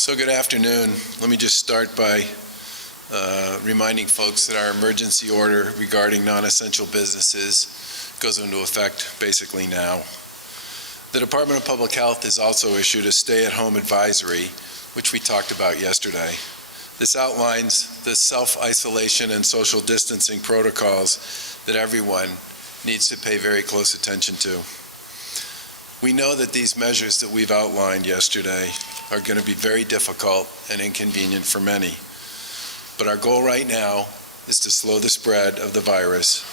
So good afternoon. Let me just start by reminding folks that our emergency order regarding non-essential businesses goes into effect basically now. The Department of Public Health has also issued a stay-at-home advisory, which we talked about yesterday. This outlines the self-isolation and social distancing protocols that everyone needs to pay very close attention to. We know that these measures that we've outlined yesterday are going to be very difficult and inconvenient for many. But our goal right now is to slow the spread of the virus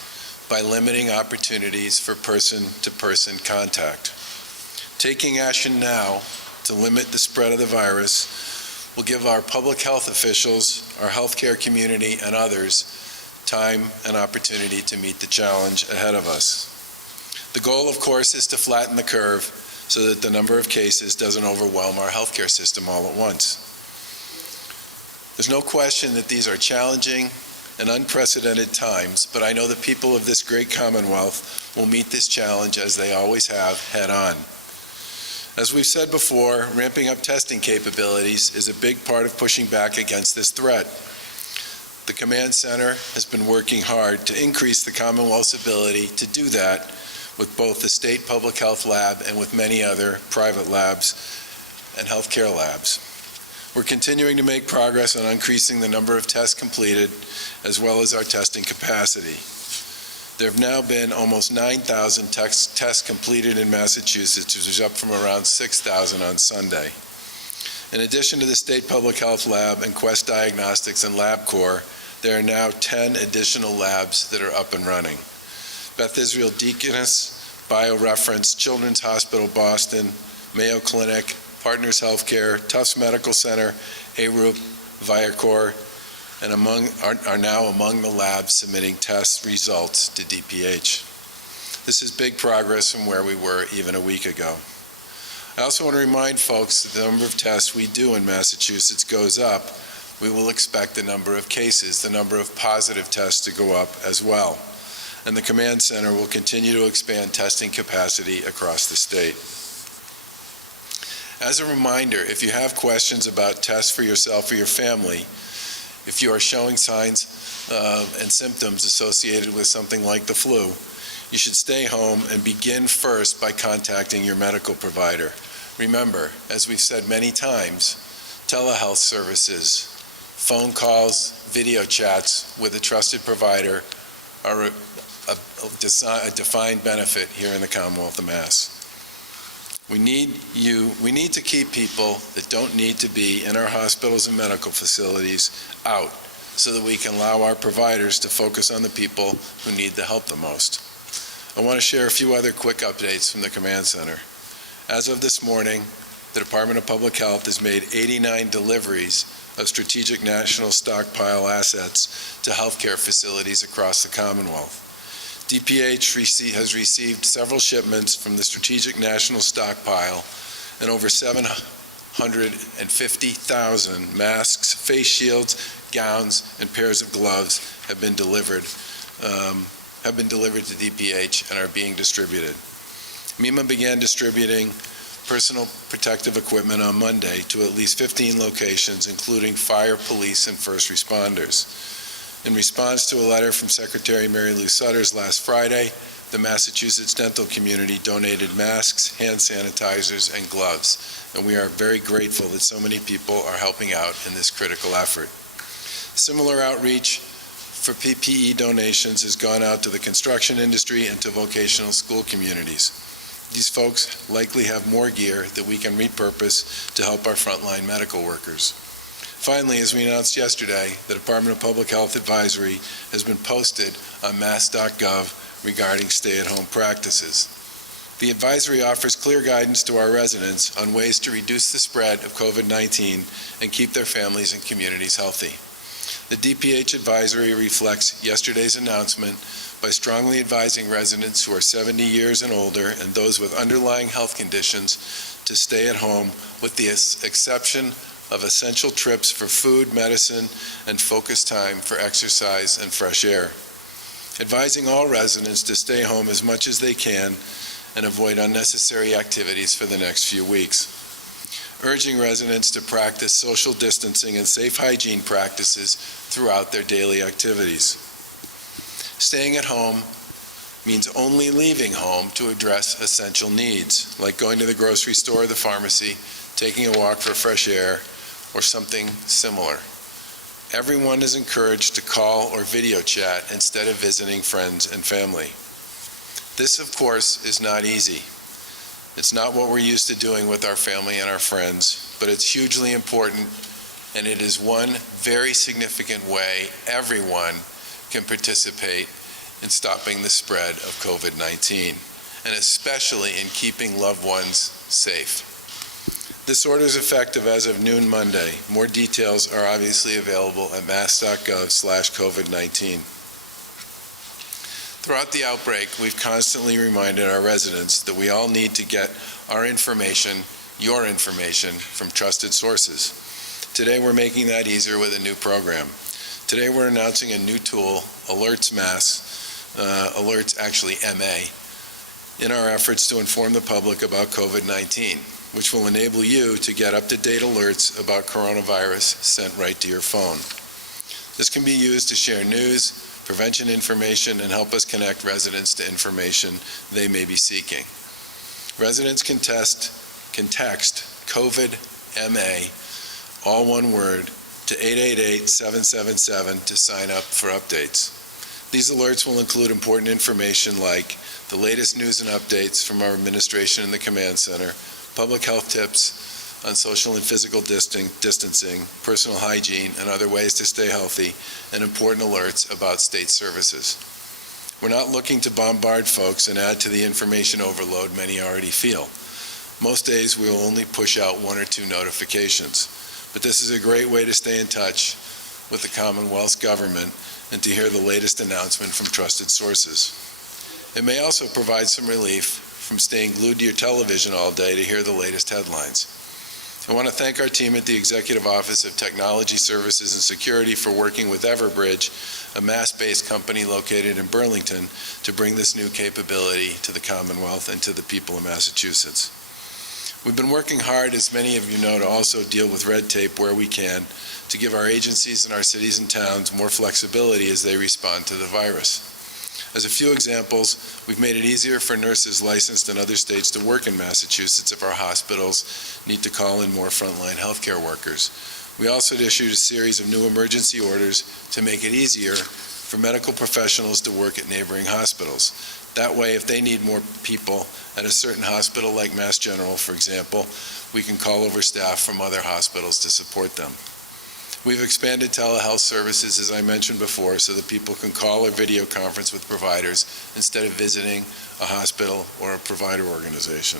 by limiting opportunities for person-to-person contact. Taking action now to limit the spread of the virus will give our public health officials, our healthcare community, and others time and opportunity to meet the challenge ahead of us. The goal, of course, is to flatten the curve so that the number of cases doesn't overwhelm our healthcare system all at once. There's no question that these are challenging and unprecedented times, but I know the people of this great Commonwealth will meet this challenge, as they always have, head on. As we've said before, ramping up testing capabilities is a big part of pushing back against this threat. The Command Center has been working hard to increase the Commonwealth's ability to do that with both the state public health lab and with many other private labs and healthcare labs. We're continuing to make progress on increasing the number of tests completed, as well as our testing capacity. There have now been almost 9,000 tests completed in Massachusetts, which is up from around 6,000 on Sunday. In addition to the State Public Health Lab and Quest Diagnostics and LabCorp, there are now 10 additional labs that are up and running. Beth Israel Deaconess, BioReference, Children's Hospital Boston, Mayo Clinic, Partners Healthcare, Tufts Medical Center, ARUP, Viacor, and are now among the labs submitting test results to DPH. This is big progress from where we were even a week ago. I also want to remind folks that the number of tests we do in Massachusetts goes up. We will expect the number of cases, the number of positive tests to go up as well. And the Command Center will continue to expand testing capacity across the state. As a reminder, if you have questions about tests for yourself or your family, if you are showing signs and symptoms associated with something like the flu, you should stay home and begin first by contacting your medical provider. Remember, as we've said many times, telehealth services, phone calls, video chats with a trusted provider are a defined benefit here in the Commonwealth of Mass. We need to keep people that don't need to be in our hospitals and medical facilities out so that we can allow our providers to focus on the people who need the help the most. I want to share a few other quick updates from the Command Center. As of this morning, the Department of Public Health has made 89 deliveries of strategic national stockpile assets to healthcare facilities across the Commonwealth. DPH has received several shipments from the Strategic National Stockpile, and over 750,000 masks, face shields, gowns, and pairs of gloves have been delivered to DPH and are being distributed. MEMA began distributing personal protective equipment on Monday to at least 15 locations, including fire, police, and first responders. In response to a letter from Secretary Mary Lou Sutters last Friday, the Massachusetts dental community donated masks, hand sanitizers, and gloves, and we are very grateful that so many people are helping out in this critical effort. Similar outreach for PPE donations has gone out to the construction industry and to vocational school communities. These folks likely have more gear that we can repurpose to help our frontline medical workers. Finally, as we announced yesterday, the Department of Public Health advisory has been posted on mass.gov regarding stay-at-home practices. The advisory offers clear guidance to our residents on ways to reduce the spread of COVID-19 and keep their families and communities healthy. The DPH advisory reflects yesterday's announcement by strongly advising residents who are 70 years and older and those with underlying health conditions to stay at home, with the exception of essential trips for food, medicine, and focused time for exercise and fresh air. Advising all residents to stay home as much as they can and avoid unnecessary activities for the next few weeks. urging residents to practice social distancing and safe hygiene practices throughout their daily activities. Staying at home means only leaving home to address essential needs, like going to the grocery store or the pharmacy, taking a walk for fresh air, or something similar. Everyone is encouraged to call or video chat instead of visiting friends and family. This, of course, is not easy. It's not what we're used to doing with our family and our friends, but it's hugely important, and it is one very significant way everyone can participate in stopping the spread of COVID-19, and especially in keeping loved ones safe. This order is effective as of noon Monday. More details are obviously available at mass.gov/COVID-19. Throughout the outbreak, we've constantly reminded our residents that we all need to get our information, your information, from trusted sources. Today, we're making that easier with a new program. Today, we're announcing a new tool, Alerts MA, in our efforts to inform the public about COVID-19, which will enable you to get up-to-date alerts about coronavirus sent right to your phone. This can be used to share news, prevention information, and help us connect residents to information they may be seeking. Residents can text COVID-MA, all one word, to 888-777 to sign up for updates. These alerts will include important information like the latest news and updates from our administration in the command center, public health tips on social and physical distancing, personal hygiene, and other ways to stay healthy, and important alerts about state services. We're not looking to bombard folks and add to the information overload many already feel. Most days we will only push out 1 or 2 notifications, but this is a great way to stay in touch with the Commonwealth's government and to hear the latest announcement from trusted sources. It may also provide some relief from staying glued to your television all day to hear the latest headlines. I want to thank our team at the Executive Office of Technology Services and Security for working with Everbridge, a Mass-based company located in Burlington, to bring this new capability to the Commonwealth and to the people of Massachusetts. We've been working hard, as many of you know, to also deal with red tape where we can, to give our agencies and our cities and towns more flexibility as they respond to the virus. As a few examples, we've made it easier for nurses licensed in other states to work in Massachusetts if our hospitals need to call in more frontline healthcare workers. We also issued a series of new emergency orders to make it easier for medical professionals to work at neighboring hospitals. That way, if they need more people at a certain hospital like Mass General, for example, we can call over staff from other hospitals to support them. We've expanded telehealth services, as I mentioned before, so that people can call or video conference with providers instead of visiting a hospital or a provider organization.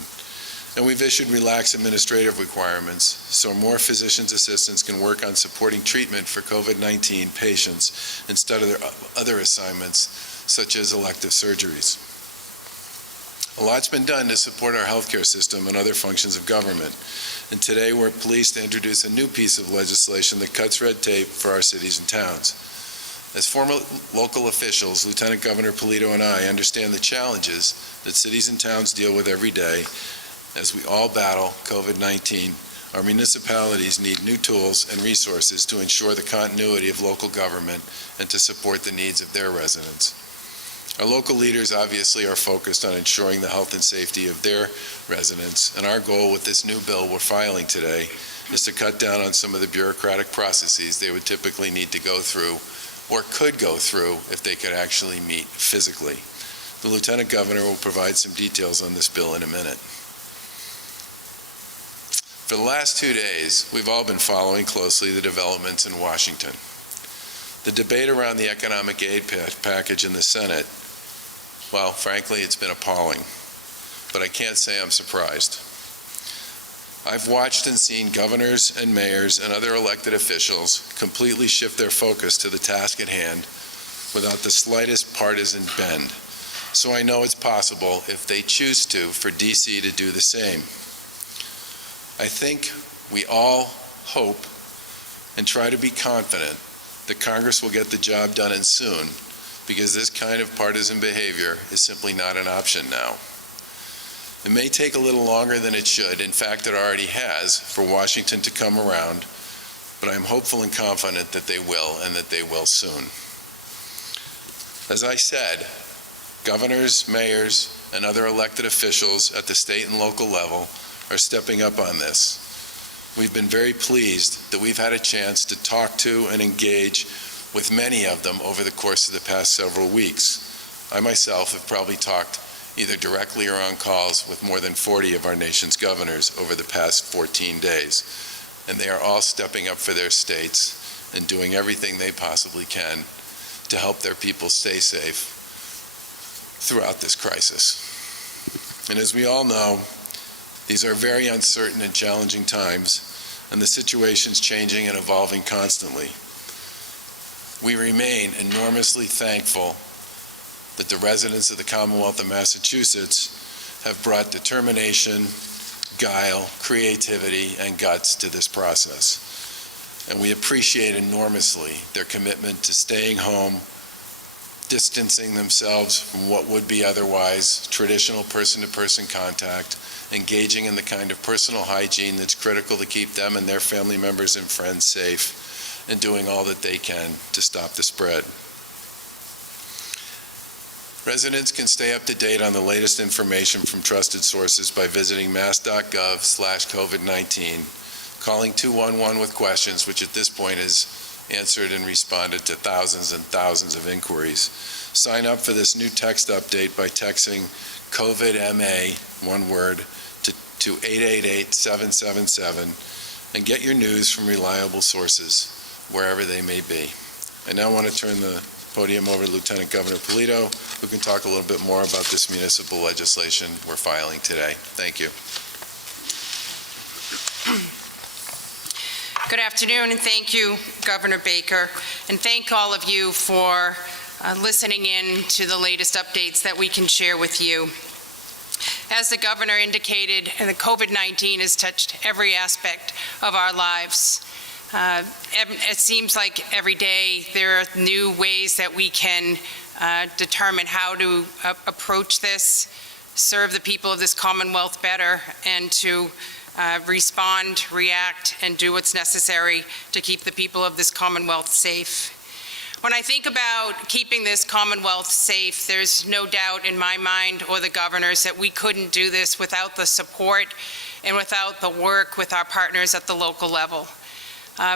And we've issued relaxed administrative requirements so more physicians' assistants can work on supporting treatment for COVID-19 patients instead of their other assignments, such as elective surgeries. A lot's been done to support our healthcare system and other functions of government. And today we're pleased to introduce a new piece of legislation that cuts red tape for our cities and towns. As former local officials, Lieutenant Governor Polito and I understand the challenges that cities and towns deal with every day. As we all battle COVID-19, our municipalities need new tools and resources to ensure the continuity of local government and to support the needs of their residents. Our local leaders obviously are focused on ensuring the health and safety of their residents, and our goal with this new bill we're filing today is to cut down on some of the bureaucratic processes they would typically need to go through or could go through if they could actually meet physically. The Lieutenant Governor will provide some details on this bill in a minute. For the last 2 days, we've all been following closely the developments in Washington. The debate around the economic aid package in the Senate, well, frankly, it's been appalling, but I can't say I'm surprised. I've watched and seen governors and mayors and other elected officials completely shift their focus to the task at hand without the slightest partisan bend. So I know it's possible, if they choose to, for DC to do the same. I think we all hope and try to be confident that Congress will get the job done and soon, because this kind of partisan behavior is simply not an option now. It may take a little longer than it should. In fact, it already has for Washington to come around, but I'm hopeful and confident that they will, and that they will soon. As I said, governors, mayors, and other elected officials at the state and local level are stepping up on this. We've been very pleased that we've had a chance to talk to and engage with many of them over the course of the past several weeks. I myself have probably talked either directly or on calls with more than 40 of our nation's governors over the past 14 days. And they are all stepping up for their states and doing everything they possibly can to help their people stay safe throughout this crisis. And as we all know, these are very uncertain and challenging times, and the situation's changing and evolving constantly. We remain enormously thankful that the residents of the Commonwealth of Massachusetts have brought determination, guile, creativity, and guts to this process. And we appreciate enormously their commitment to staying home, distancing themselves from what would be otherwise traditional person-to-person contact, engaging in the kind of personal hygiene that's critical to keep them and their family members and friends safe, and doing all that they can to stop the spread. Residents can stay up to date on the latest information from trusted sources by visiting mass.gov/COVID-19, calling 211 with questions, which at this point has answered and responded to thousands and thousands of inquiries. Sign up for this new text update by texting COVID-MA, one word, to 888-777, and get your news from reliable sources, wherever they may be. I now want to turn the podium over to Lieutenant Governor Polito, who can talk a little bit more about this municipal legislation we're filing today. Thank you. Good afternoon, and thank you, Governor Baker, and thank all of you for listening in to the latest updates that we can share with you. As the governor indicated, the COVID-19 has touched every aspect of our lives. It seems like every day there are new ways that we can determine how to approach this, serve the people of this Commonwealth better, and to respond, react, and do what's necessary to keep the people of this Commonwealth safe. When I think about keeping this Commonwealth safe, there's no doubt in my mind or the governor's that we couldn't do this without the support and without the work with our partners at the local level.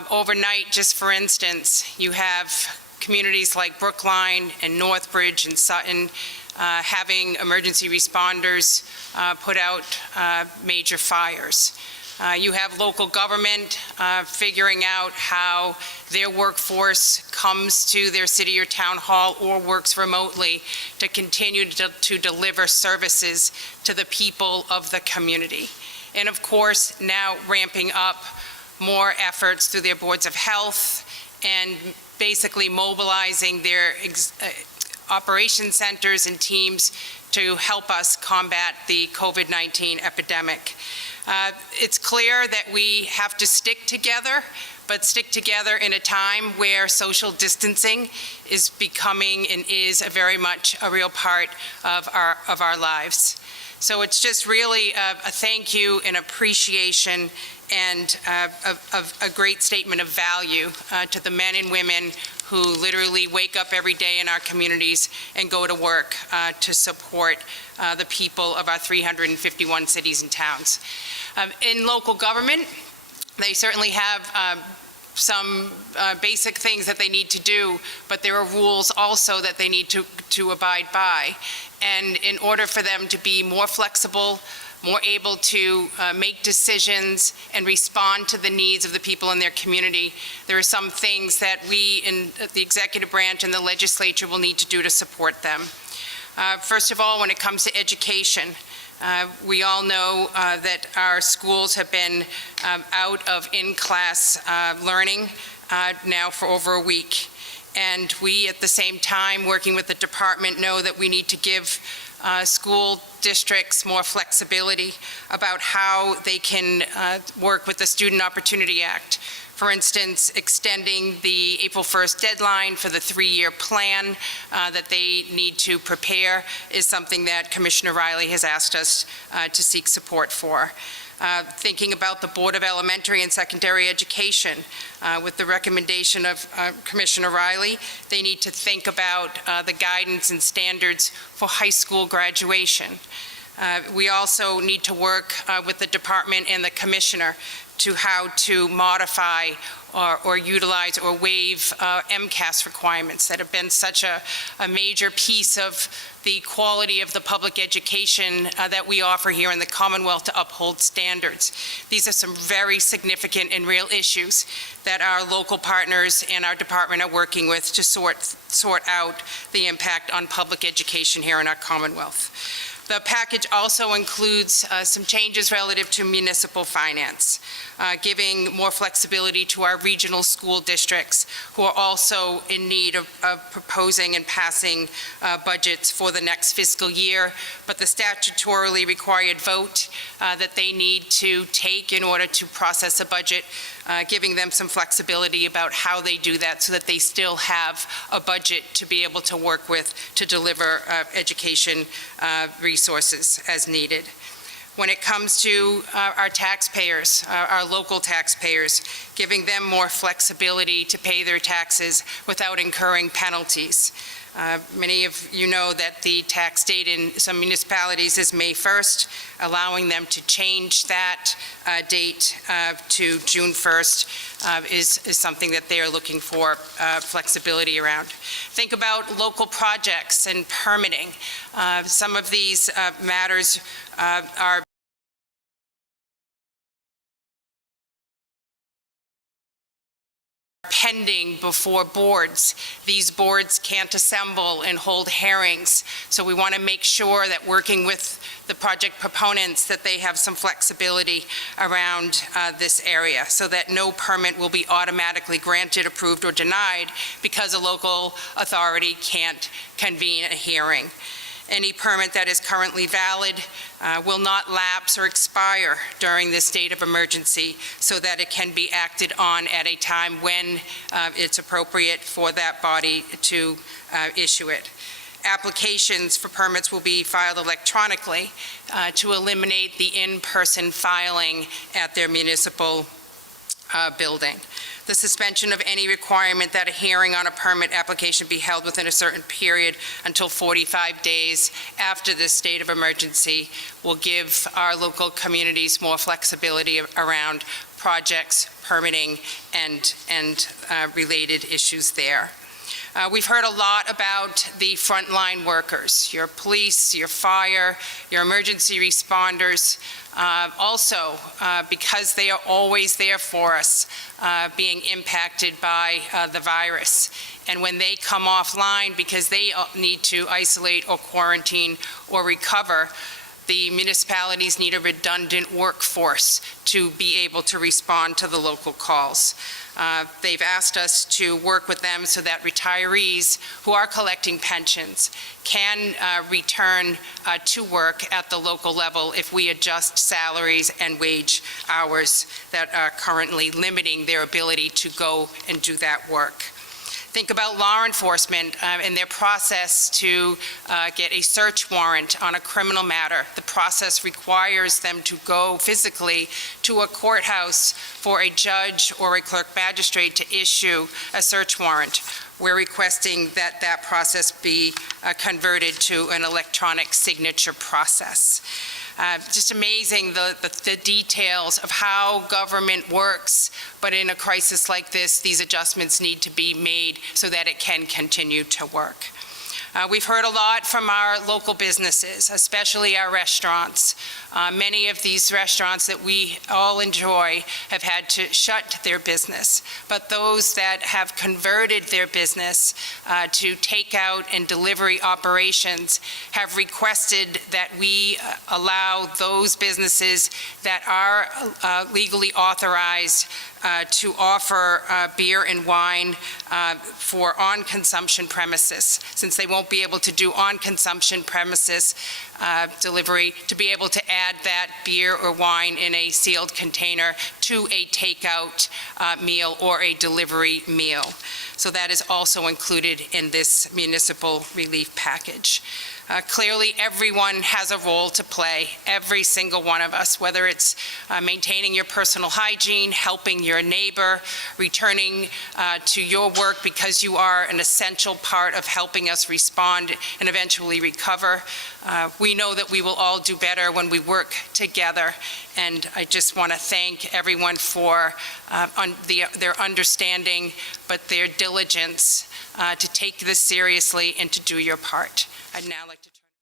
Overnight, just for instance, you have communities like Brookline and Northbridge and Sutton having emergency responders put out major fires. You have local government figuring out how their workforce comes to their city or town hall or works remotely to continue to deliver services to the people of the community. And of course, now ramping up more efforts through their boards of health and basically mobilizing their operation centers and teams to help us combat the COVID-19 epidemic. It's clear that we have to stick together, but stick together in a time where social distancing is becoming and is very much a real part of our lives. So it's just really a thank you and appreciation and a great statement of value to the men and women who literally wake up every day in our communities and go to work to support the people of our 351 cities and towns. In local government, they certainly have some basic things that they need to do, but there are rules also that they need to abide by. And in order for them to be more flexible, more able to make decisions and respond to the needs of the people in their community, there are some things that we in the executive branch and the legislature will need to do to support them. First of all, when it comes to education, we all know that our schools have been out of in-class learning now for over a week. And we, at the same time, working with the department, know that we need to give school districts more flexibility about how they can work with the Student Opportunity Act. For instance, extending the April 1st deadline for the 3-year plan that they need to prepare is something that Commissioner Riley has asked us to seek support for. Thinking about the Board of Elementary and Secondary Education, with the recommendation of Commissioner Riley, they need to think about the guidance and standards for high school graduation. We also need to work with the department and the commissioner to how to modify or utilize or waive MCAS requirements that have been such a major piece of the quality of the public education that we offer here in the Commonwealth to uphold standards. These are some very significant and real issues that our local partners and our department are working with to sort out the impact on public education here in our Commonwealth. The package also includes some changes relative to municipal finance, giving more flexibility to our regional school districts who are also in need of proposing and passing budgets for the next fiscal year, but the statutorily required vote that they need to take in order to process a budget, giving them some flexibility about how they do that so that they still have a budget to be able to work with to deliver education resources as needed. When it comes to our taxpayers, our local taxpayers, giving them more flexibility to pay their taxes without incurring penalties. Many of you know that the tax date in some municipalities is May 1st, allowing them to change that date to June 1st is something that they are looking for flexibility around. Think about local projects and permitting. Some of these matters are pending before boards. These boards can't assemble and hold hearings, so we want to make sure that working with the project proponents that they have some flexibility around this area so that no permit will be automatically granted, approved, or denied because a local authority can't convene a hearing. Any permit that is currently valid will not lapse or expire during this state of emergency so that it can be acted on at a time when it's appropriate for that body to issue it. Applications for permits will be filed electronically to eliminate the in-person filing at their municipal building. The suspension of any requirement that a hearing on a permit application be held within a certain period until 45 days after this state of emergency will give our local communities more flexibility around projects, permitting, and related issues there. We've heard a lot about the frontline workers, your police, your fire, your emergency responders, also because they are always there for us, being impacted by the virus. And when they come offline because they need to isolate or quarantine or recover, the municipalities need a redundant workforce to be able to respond to the local calls. They've asked us to work with them so that retirees who are collecting pensions can return to work at the local level if we adjust salaries and wage hours that are currently limiting their ability to go and do that work. Think about law enforcement and their process to get a search warrant on a criminal matter. The process requires them to go physically to a courthouse for a judge or a clerk magistrate to issue a search warrant. We're requesting that that process be converted to an electronic signature process. Just amazing the details of how government works, but in a crisis like this, these adjustments need to be made so that it can continue to work. We've heard a lot from our local businesses, especially our restaurants. Many of these restaurants that we all enjoy have had to shut their business, but those that have converted their business to takeout and delivery operations have requested that we allow those businesses that are legally authorized to offer beer and wine for on-consumption premises, since they won't won't be able to do on-consumption premises delivery, to be able to add that beer or wine in a sealed container to a takeout meal or a delivery meal. So that is also included in this municipal relief package. Clearly, everyone has a role to play, every single one of us, whether it's maintaining your personal hygiene, helping your neighbor, returning to your work because you are an essential part of helping us respond and eventually recover. We know that we will all do better when we work together, and I just want to thank everyone for their understanding, but their diligence to take this seriously and to do your part. I'd now like to turn